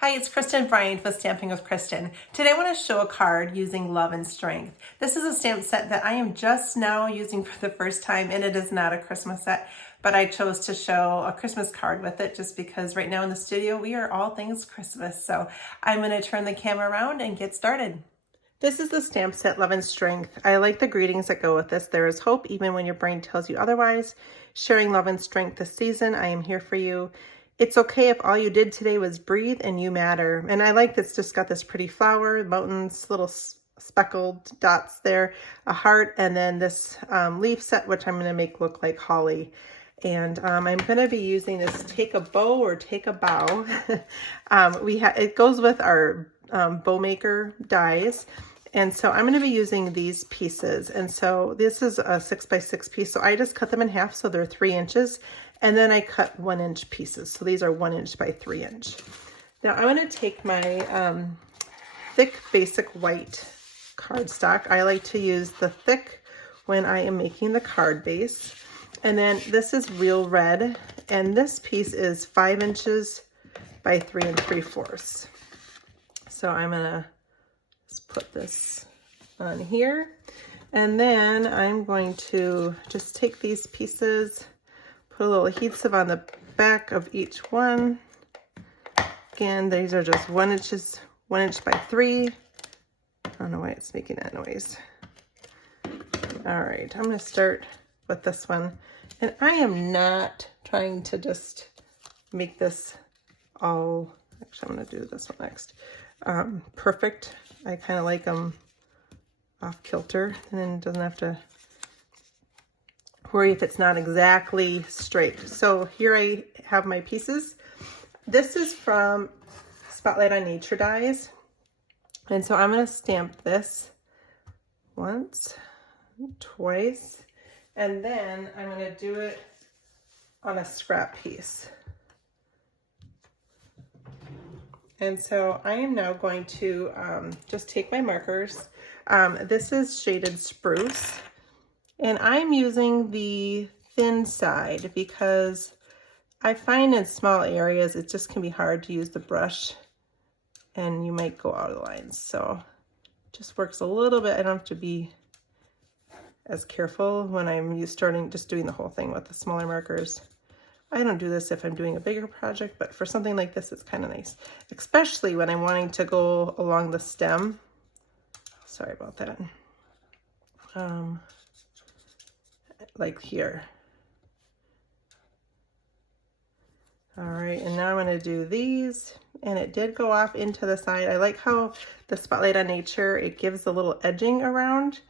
Hi, it's Kristen Bryant with Stamping with Kristen. Today I want to show a card using Love and Strength. This is a stamp set that I am just now using for the first time, and it is not a Christmas set, but I chose to show a Christmas card with it just because right now in the studio we are all things Christmas. So I'm going to turn the camera around and get started. This is the stamp set Love and Strength. I like the greetings that go with this. There is hope even when your brain tells you otherwise. Sharing love and strength this season. I am here for you. It's okay if all you did today was breathe and you matter. And I like this, just got this pretty flower, mountains, little speckled dots there, a heart, and then this leaf set, which I'm going to make look like holly. And I'm going to be using this Take a Bow or Take a Bow. It goes with our bow maker dies. And so I'm going to be using these pieces. And so this is a 6x6 piece. So I just cut them in half so they're 3 inches. And then I cut 1-inch pieces. So these are 1 inch by 3 inch. Now I'm going to take my thick basic white cardstock. I like to use the thick when I am making the card base. And then this is real red. And this piece is 5 inches by 3 3/4. So I'm going to just put this on here. And then I'm going to just take these pieces, put a little adhesive on the back of each one. Again, these are just 1 inch by 3. I don't know why it's making that noise. All right, I'm going to start with this one. And I am not trying to just make this all, actually I'm going to do this one next, perfect. I kind of like them off kilter, and then it doesn't have to worry if it's not exactly straight. So here I have my pieces. This is from Spotlight on Nature dies. And so I'm going to stamp this once, twice, and then I'm going to do it on a scrap piece. And so I am now going to just take my markers. This is Shaded Spruce. And I'm using the thin side because I find in small areas it just can be hard to use the brush and you might go out of the lines. So it just works a little bit. I don't have to be as careful when I'm starting just doing the whole thing with the smaller markers. I don't do this if I'm doing a bigger project, but for something like this, it's kind of nice, especially when I'm wanting to go along the stem. Sorry about that. Like here. All right, and now I'm going to do these, and it did go off into the side. I like how the Spotlight on Nature, it gives a little edging around.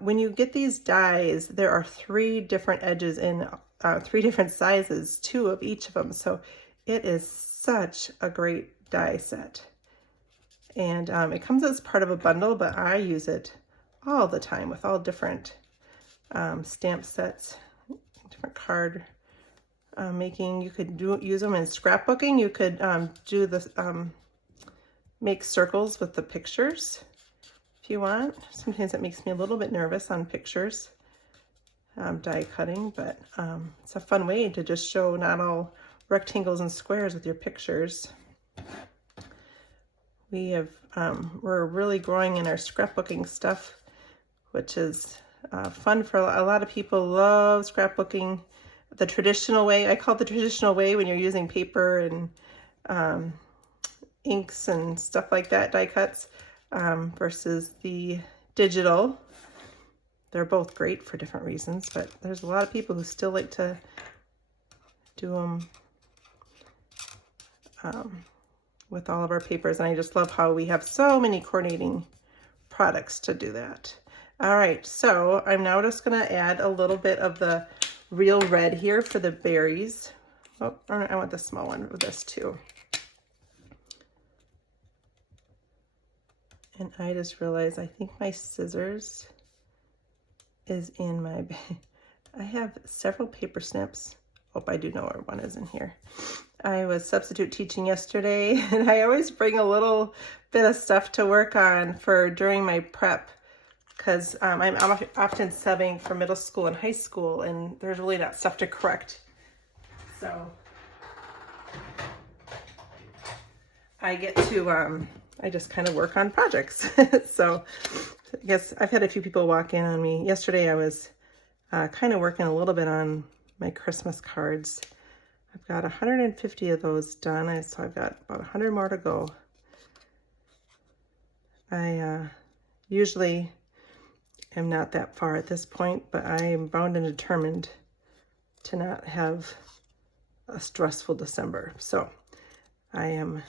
When you get these dies, there are 3 different edges in 3 different sizes, 2 of each of them. So it is such a great die set. And it comes as part of a bundle, but I use it all the time with all different stamp sets, different card making. You could use them in scrapbooking. You could do this, make circles with the pictures if you want. Sometimes it makes me a little bit nervous on pictures. Die cutting, but it's a fun way to just show not all rectangles and squares with your pictures. We have we're really growing in our scrapbooking stuff, which is fun for a lot of people. Love scrapbooking the traditional way. I call it the traditional way when you're using paper and inks and stuff like that, die cuts, versus the digital. They're both great for different reasons, but there's a lot of people who still like to do them with all of our papers, and I just love how we have so many coordinating products to do that. All right, so I'm now just going to add a little bit of the real red here for the berries. Oh, I want the small one with this too. And I just realized I think my scissors is in my bag. I have several paper snips. Oh, I do know where one is in here. I was substitute teaching yesterday, and I always bring a little bit of stuff to work on for during my prep, because I'm often subbing for middle school and high school, and there's really not stuff to correct. So I get to, I just kind of work on projects. So I guess I've had a few people walk in on me. Yesterday I was kind of working a little bit on my Christmas cards. I've got 150 of those done, so I've got about 100 more to go. I usually am not that far at this point, but I am bound and determined to not have a stressful December. So I am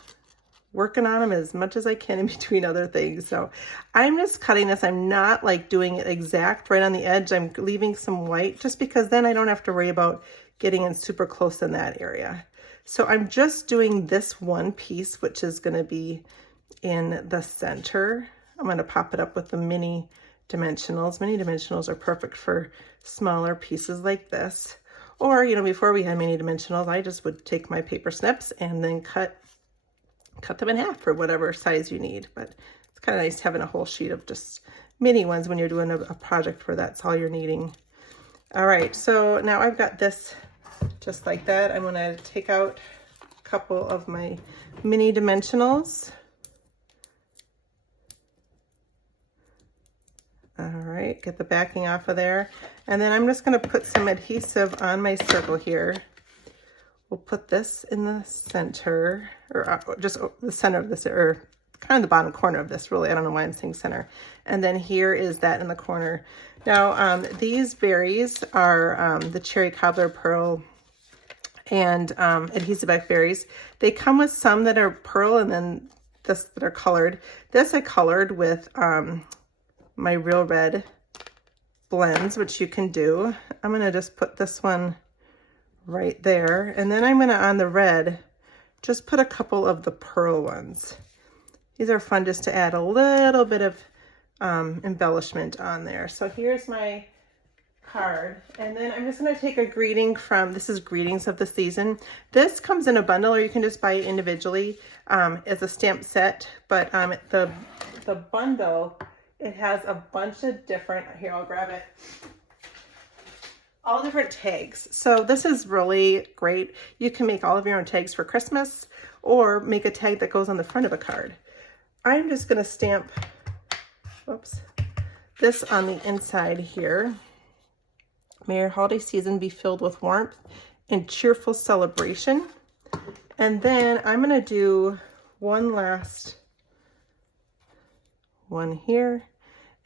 working on them as much as I can in between other things. So I'm just cutting this. I'm not like doing it exact right on the edge. I'm leaving some white just because then I don't have to worry about getting in super close in that area. So I'm just doing this one piece, which is going to be in the center. I'm going to pop it up with the mini dimensionals. Mini dimensionals are perfect for smaller pieces like this. Or, you know, before we had mini dimensionals, I just would take my paper snips and then cut them in half for whatever size you need. But it's kind of nice having a whole sheet of just mini ones when you're doing a project where that's all you're needing. All right, so now I've got this just like that. I'm going to take out a couple of my mini dimensionals. All right, get the backing off of there. And then I'm just going to put some adhesive on my circle here. We'll put this in the center, or just the center of this, or kind of the bottom corner of this, really. I don't know why I'm saying center. And then here is that in the corner. Now, these berries are the cherry cobbler pearl and adhesive back berries. They come with some that are pearl and then this that are colored. This I colored with my Real Red blends, which you can do. I'm going to just put this one right there. And then I'm going to, on the red, just put a couple of the pearl ones. These are fun just to add a little bit of embellishment on there. So here's my card. And then I'm just going to take a greeting from, this is Greetings of the Season. This comes in a bundle, or you can just buy it individually as a stamp set. But the bundle, it has a bunch of different, here, I'll grab it, all different tags. So this is really great. You can make all of your own tags for Christmas or make a tag that goes on the front of a card. I'm just going to stamp, whoops, this on the inside here. May your holiday season be filled with warmth and cheerful celebration. And then I'm going to do one last one here,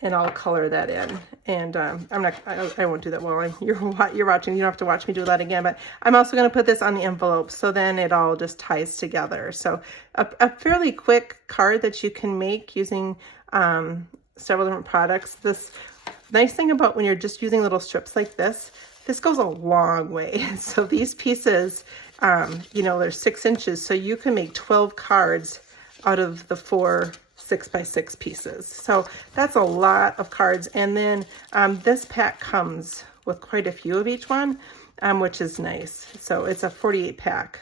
and I'll color that in. And I won't do that while you're watching. You don't have to watch me do that again, but I'm also going to put this on the envelope, so then it all just ties together. So a fairly quick card that you can make using several different products. This nice thing about when you're just using little strips like this goes a long way. So these pieces, you know, they're 6 inches, so you can make 12 cards out of the 4 6x6 pieces. So that's a lot of cards. And then this pack comes with quite a few of each one, which is nice. So it's a 48 pack.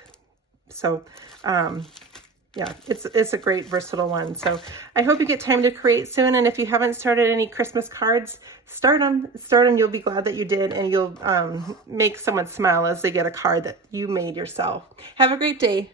So yeah, it's a great versatile one. So I hope you get time to create soon. And if you haven't started any Christmas cards, start them. You'll be glad that you did, and you'll make someone smile as they get a card that you made yourself. Have a great day.